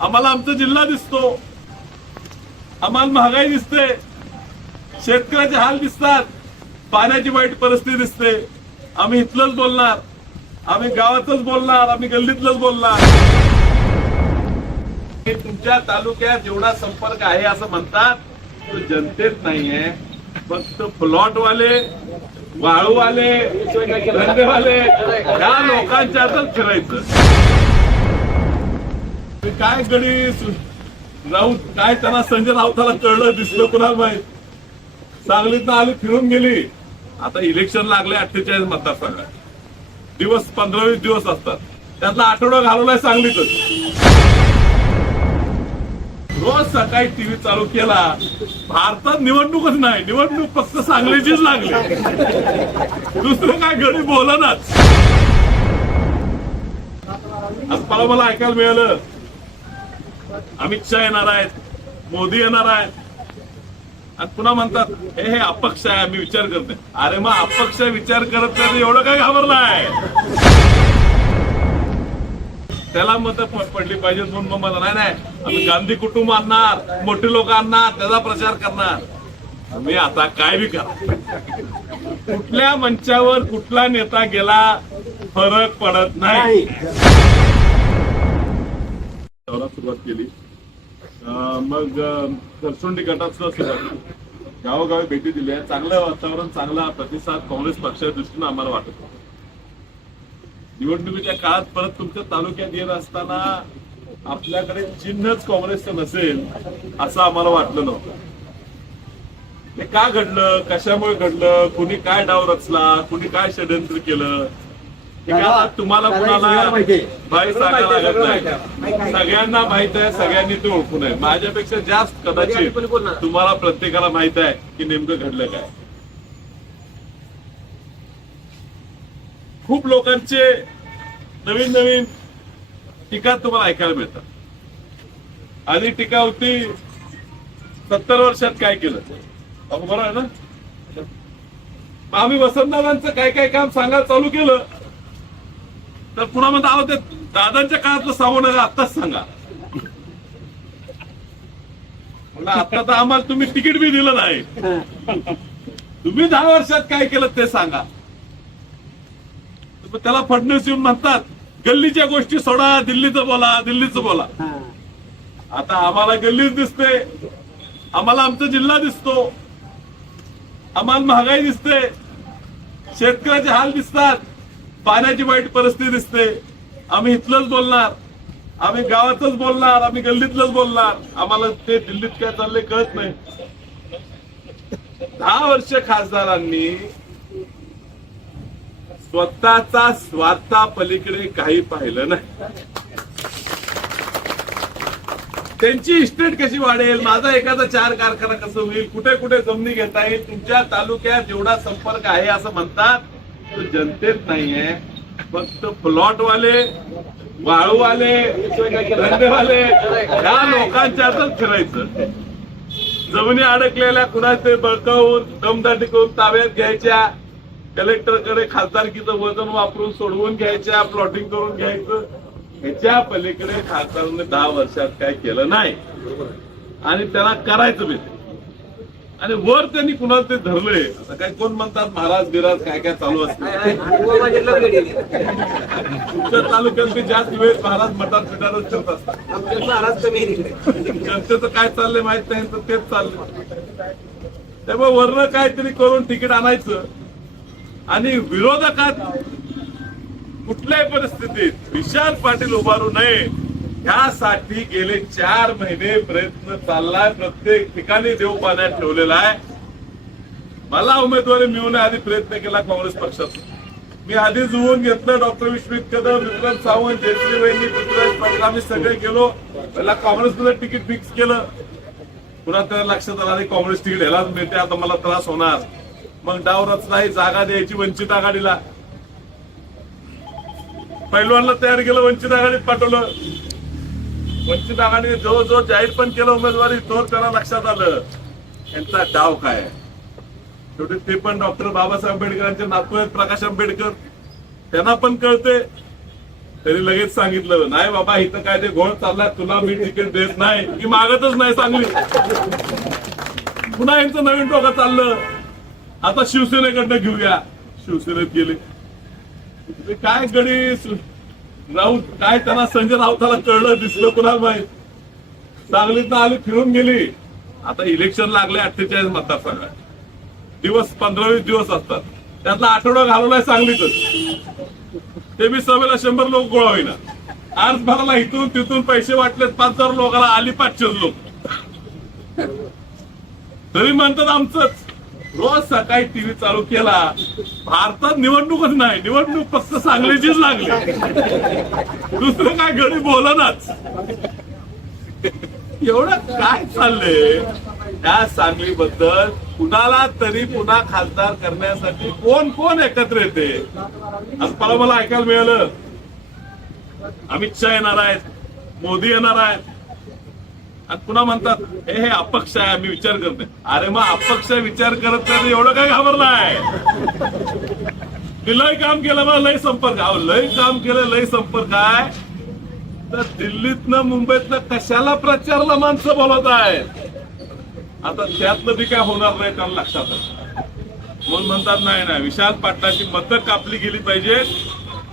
आम्हाला आमचा जिल्हा दिसतो. आम्हाला महागाई दिसते. शेतकऱ्याचे हाल दिसतात. पाण्याची वाईट परिस्थिती दिसते. आम्ही इथलंच बोलणार. आम्ही गावातच बोलणार. आम्ही गल्लीतलंच बोलणार. तुमच्या तालुक्यात जेवढा संपर्क आहे असं म्हणतात तो जनतेत नाहीये. फक्त प्लॉटवाले वाळूवाले धंदेवाले या लोकांच्यातच फिरायचं. काय गडी राऊत काय त्यांना संजय राऊताला कळलं दिसलं कुणाला माहीत? सांगलीत आली फिरून गेली. आता इलेक्शन लागले अठ्ठेचाळीस मतदारसंघात. दिवस पंधरा वीस दिवस असतात. त्यातला आठवडा घालवलाय सांगलीतच. रोज सकाळी टीव्ही चालू केला. भारतात निवडणूकच नाही. निवडणूक फक्त सांगलीचीच लागली. दुसरं काय घरी बोलनाच. आज मला मला ऐकायला मिळालं. अमित शहा येणार आहेत मोदी येणार आहेत. आणि पुन्हा म्हणतात हे हे अपक्ष आहे आम्ही विचार करते अरे मग अपक्ष विचार करत नाही एवढं काय घाबरलाय? त्याला मत पडली पाहिजे म्हणून मग मला नाही नाही आम्ही गांधी कुटुंब आणणार मोठी लोक आणणार त्याचा प्रचार करणार. मी आता काय बी करा. कुठल्या मंचावर कुठला नेता गेला फरक पडत नाही. दौरा सुरुवात केली. मग अं, सरसोंडी गटाचं सुरुवात केली. गावोगावी भेटी दिल्या. चांगलं वातावरण चांगला प्रतिसाद काँग्रेस पक्षाच्या दृष्टीनं आम्हाला वाटत होता. निवडणुकीच्या काळात परत तुमच्या तालुक्यात येत असताना आपल्याकडे चिन्हच काँग्रेसचं नसेल असं आम्हाला वाटलं नव्हतं. ते का घडलं? कशामुळे घडलं? कुणी काय डाव रचला? कुणी काय षडयंत्र केलं? आता तुम्हाला कुणाला बाई सांगायला लागत नाही. सगळ्यांना माहीत आहे सगळ्यांनी ते ओळखून आहे. माझ्यापेक्षा जास्त कदाचित तुम्हाला प्रत्येकाला माहीत आहे की नेमकं घडलं काय. खूप लोकांचे नवीन नवीन टीका तुम्हाला ऐकायला मिळतात. आधी टीका होती सत्तर वर्षात काय केलं? अहो, बरं आहे ना? आम्ही वसंतदादांचं काय काय काम सांगायला चालू केलं? तर पुन्हा म्हणता अहो ते दादांच्या काळातलं सांगू नका आत्ताच सांगा. आता तर आम्हाला तुम्ही तिकीट बी दिलं नाही. तुम्ही दहा वर्षात काय केलं ते सांगा. त्याला फडणवीस येऊन म्हणतात गल्लीच्या गोष्टी सोडा दिल्लीचं बोला दिल्लीचं बोला. आता आम्हाला गल्लीच दिसते आम्हाला आमचा जिल्हा दिसतो आम्हाला महागाई दिसते शेतकऱ्याचे हाल दिसतात. पाण्याची वाईट परिस्थिती दिसते. आम्ही इथलंच बोलणार. आम्ही गावातच बोलणार. आम्ही गल्लीतलंच बोलणार. आम्हाला ते दिल्लीत काय चाललंय कळत नाही. दहा वर्ष खासदारांनी स्वतःचा स्वार्था पलीकडे काही पाहिलं नाही. त्यांची इस्टेट कशी वाढेल? माझा एखादा चार कारखाना कसं होईल? कुठे कुठे जमिनी घेता येईल? तुमच्या तालुक्यात जेवढा संपर्क आहे असं म्हणतात. तो जनतेत नाहीये फक्त प्लॉटवाले वाळूवाले धंदेवाले या लोकांच्यातच फिरायचं. जमिनी अडकलेल्या कुणाच ते बळकावून दमदाटी करून ताब्यात घ्यायच्या. कलेक्टरकडे खासदारकीचं वजन वापरून सोडवून घ्यायच्या प्लॉटिंग करून घ्यायचं. ह्याच्या पलीकडे खासदारांनी दहा वर्षात काय केलं नाही. आणि त्याला करायचं मी ते. आणि वर त्यांनी कुणाला ते धरले आता काय कोण म्हणतात महाराज बिराज काय काय चालू असते? तालुक्यात बी जास्त वेळ महाराज मटार पिटारच करत असतात जनतेचं काय चाललंय माहीत नाही तर तेच चाललंय. त्यामुळे वरनं काहीतरी करून तिकीट आणायचं. आणि विरोधकात कुठल्याही परिस्थितीत विशाल पाटील उभारू नये. यासाठी गेले चार महिने प्रयत्न चाललाय. प्रत्येक ठिकाणी देव पाण्यात ठेवलेला आहे. मला उमेदवारी मिळवण्याआधी प्रयत्न केला काँग्रेस पक्षाचा मी आधी जुळवून घेतलं डॉक्टर विश्वित कदम विक्रम सावंत जयश्री वहिनी पृथ्वीराज पाटील आम्ही सगळे गेलो. पहिला काँग्रेसमध्ये तिकीट फिक्स केलं. पुन्हा त्याला लक्षात आलं नाही काँग्रेस तिकीट ह्याला मिळते आता मला त्रास होणार. मग डाव रचना ही जागा द्यायची वंचित आघाडीला. पैलवानला तयार केलं वंचित आघाडीत पाठवलं. वंचित आघाडीने जवळ जाहीर पण केलं उमेदवारी तोर त्याला लक्षात आलं. यांचा डाव काय? शेवटी ते पण डॉक्टर बाबासाहेब आंबेडकरांचे नातू आहेत प्रकाश आंबेडकर. त्यांना पण कळते त्यांनी लगेच सांगितलं नाही बाबा इथं काय ते घोळ चाललाय तुला मी तिकीट देत नाही. की मागतच नाही सांगली. पुन्हा यांचं नवीन टोका चाललं. आता शिवसेनेकडनं घेऊया. शिवसेनेत गेले. काय गडी राऊत काय त्यांना संजय राऊताला कळलं दिसलं कुणाला माहीत? सांगलीत आली फिरून गेली. आता इलेक्शन लागले अठ्ठेचाळीस मतदारसंघात. दिवस पंधरावीस दिवस असतात. त्यातला आठवडा घालवलाय सांगलीतच. ते बी सभेला शंभर लोक गोळा होईना. आज भरला इथून तिथून पैसे वाटलेत पाच हजार लोकांना आली पाचशे लोक. तरी म्हणतात आमचंच. रोज सकाळी टीव्ही चालू केला भारतात निवडणूकच नाही निवडणूक फक्त सांगलीचीच लागली. दुसरं काय घरी बोलनाच. एवढं काय चाललंय? त्या सांगली बद्दल कुणाला तरी पुन्हा खासदार करण्यासाठी कोण कोण एकत्र येते? आज मला मला ऐकायला मिळालं. अमित शहा येणार आहेत मोदी येणार आहेत. आणि पुन्हा म्हणतात हे हे अपक्ष आहे आम्ही विचार करते अरे मग अपक्ष विचार करत नाही एवढं काय घाबरलाय? मी लय काम केलं मग लय संपर्क. अहो लय काम केलं लय संपर्क आहे. तर दिल्लीतनं मुंबईतनं कशाला प्रचारला माणसं बोलत आहेत? आता त्यातलं बी काय होणार नाही त्यांना लक्षात म्हणून म्हणतात नाही ना विशाल पाटलाची मतं कापली गेली पाहिजे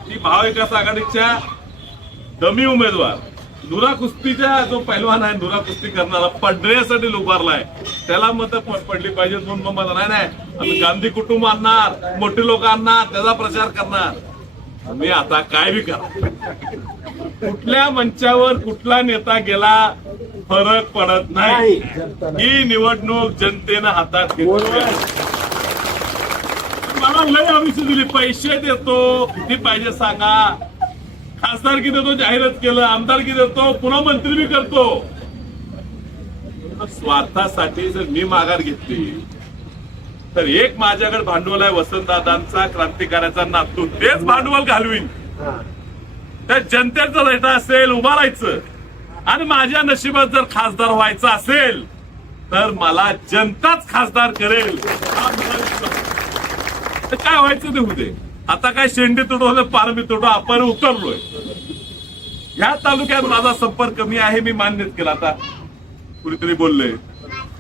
ती महाविकास आघाडीच्या दमी उमेदवार. नुरा कुस्तीचा जो पैलवान आहे नुरा कुस्ती करणारा पडण्यासाठी उभारलाय त्याला मत पडली पाहिजेत म्हणून मग नाही नाही. आम्ही गांधी कुटुंब आणणार मोठे लोक आणणार त्याचा प्रचार करणार. मी आता काय बी करा. कुठल्या मंचावर कुठला नेता गेला फरक पडत नाही. ही निवडणूक जनतेनं हातात घेतली मला लय आयुष्य दिली पैसे देतो किती पाहिजे सांगा. खासदारकी देतो जाहीरच केलं आमदारकी देतो पुन्हा मंत्री बी करतो. स्वार्थासाठी जर मी माघार घेतली तर एक माझ्याकडे भांडवल आहे वसंतदादांचा क्रांतिकाराचा नातू तेच भांडवल घालवीन. त्या जनतेचा लढा असेल उभा राहायचं. आणि माझ्या नशिबात जर खासदार व्हायचं असेल तर मला जनताच खासदार करेल. काय व्हायचं ते दे. आता काय शेंडी तुडवलं पारमी तुडव आपण उतरलोय. ह्या तालुक्यात माझा संपर्क कमी आहे मी मान्यच केला आता. कुणीतरी बोलले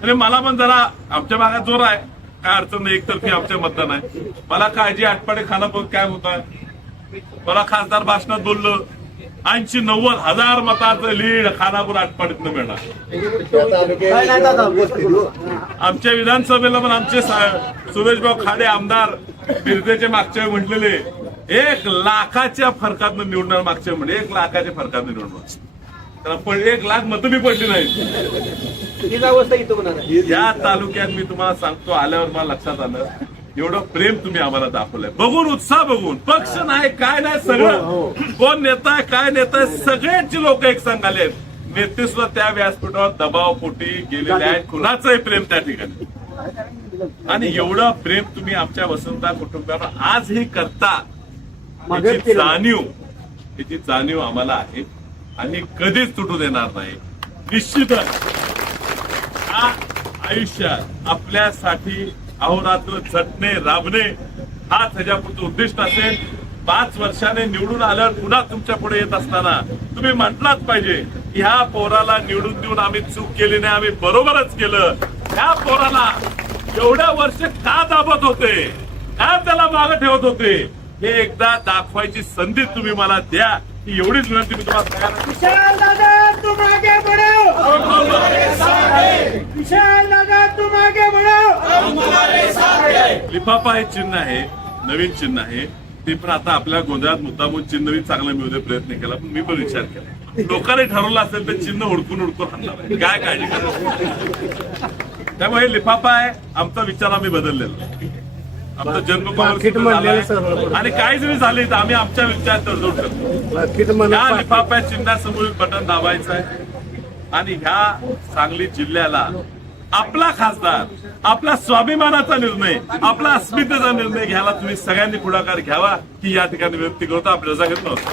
आणि मला पण जरा आमच्या भागात जोर आहे. काय अडचण नाही एकतर्फी आमच्या मतदान आहे. मला काळजी आठपाडे पण काय होत? आहे मला खासदार भाषणात बोललं ऐंशी नव्वद हजार मताचं लीड खानापूर आटपाडीतनं मिळणार. आमच्या विधानसभेला पण आमचे सुरेशभाऊ खाडे आमदार बिरदेचे मागच्या म्हटलेले एक लाखाच्या फरकातनं निवडणार मागच्या म्हणजे एक लाखाच्या फरकातनं निवडणार तर पण एक लाख मतं बी पडली नाही अवस्था इथं या तालुक्यात मी तुम्हाला सांगतो आल्यावर मला लक्षात आलं एवढं प्रेम तुम्ही आम्हाला दाखवलंय. बघून उत्साह बघून पक्ष नाही काय नाही सगळं कोण नेता काय नेता सगळ्यांची लोक एक संघ आले नेते सुद्धा त्या व्यासपीठावर दबाव पोटी गेलेले आहेत. कुणाचंही प्रेम त्या ठिकाणी. आणि एवढं प्रेम तुम्ही आमच्या वसंता कुटुंबाला आजही करता मदत याची केलं. जाणीव याची जाणीव आम्हाला आहे. आणि कधीच तुटू देणार नाही. निश्चितच हा आयुष्यात आपल्यासाठी अहोरात्र झटणे राबणे हाच ह्याच्यापुढचं उद्दिष्ट असेल. पाच वर्षाने निवडून आल्यावर पुन्हा तुमच्यापुढे येत असताना तुम्ही म्हटलाच पाहिजे की ह्या पोराला निवडून देऊन आम्ही चूक केली नाही आम्ही बरोबरच केलं. ह्या पोराला एवढ्या वर्ष का दाबत होते? का त्याला मागे ठेवत होते? हे एकदा दाखवायची संधी तुम्ही मला द्या. ही एवढीच विनंती मी तुम्हाला सगळ्यांना विशाल दादा तुम आगे बढ़ो विशाल दादा तुम आगे बढ़ो लिफाफा हे चिन्ह आहे नवीन चिन्ह आहे. ते पण आता आपल्या गोंधळात मुद्दामून चिन्ह बी चांगलं मिळू प्रयत्न केला पण मी पण विचार केला. लोकांनी ठरवलं असेल तर चिन्ह हुडकून हुडकून आणणार आहे. काय काळजी करायची त्यामुळे हे लिफाफा आहे. आमचा विचार आम्ही बदललेला. आमचा जन्म. आणि काही जरी झाले तर आम्ही आमच्या विचार तडजोड करतो. या लिफाफ्या चिन्हासमोरील बटन दाबायचं आहे. आणि ह्या सांगली जिल्ह्याला आपला खासदार आपला स्वाभिमानाचा निर्णय आपला अस्मितेचा निर्णय घ्यायला तुम्ही सगळ्यांनी पुढाकार घ्यावा की या ठिकाणी व्यक्ती करतो. आपल्या घेत नव्हतं